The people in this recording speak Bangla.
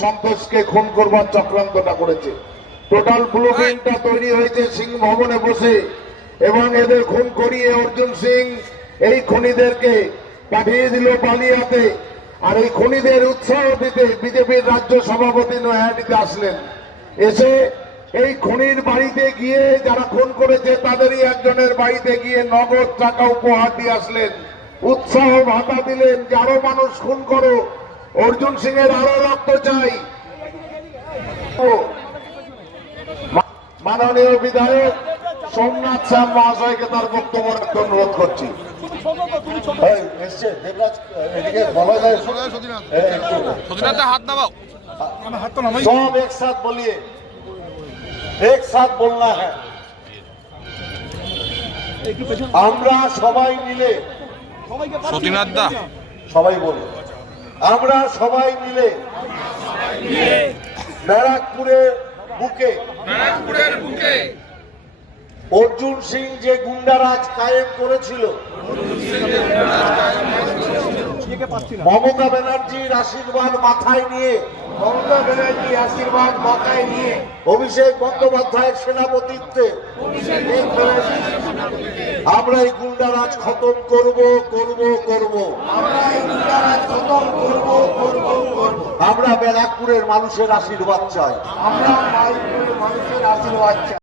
সন্তোষকে খুন করবার চক্রান্তটা করেছে। টোটাল ব্লুপ্রিন্টটা তৈরি হয়েছে সিং ভবনে বসে, এবং এদের খুন করিয়ে অর্জুন সিং এই খুনিদেরকে পাঠিয়ে দিল বালিয়াতে। আর এই খুনিদের উৎসাহ দিতে বিজেপির রাজ্য সভাপতি নয়াটিতে আসলেন। এসে এই খুনির বাড়িতে গিয়ে, যারা খুন করেছে তাদেরই একজনের বাড়িতে গিয়ে নগদ টাকা উপহার দিয়ে আসলেন, উৎসাহ ভাতা দিলেন যে আরো মানুষ খুন করো, অর্জুন সিং এর আরো রক্ত চাই। মাননীয় বিধায়ক সোমনাথ শ্যাম মহাশয়কে তার বক্তব্য রাখতে অনুরোধ করছি। সব একসাথ বলিয়ে, একসাথ বলনা হ্যাঁ। আমরা সবাই মিলে, সবাই বলে, আমরা সবাই মিলে ব্যারাকপুরের বুকে অর্জুন সিং যে গুন্ডারাজ কায়েম করেছিল, মমতা ব্যানার্জির আশীর্বাদ মাথায় নিয়ে, অভিষেক বন্দ্যোপাধ্যায়ের সেনাপতিত্বে আমরা এই গুন্ডারাজ খতম করব করব করব। আমরা ব্যারাকপুরের মানুষের আশীর্বাদ চাই।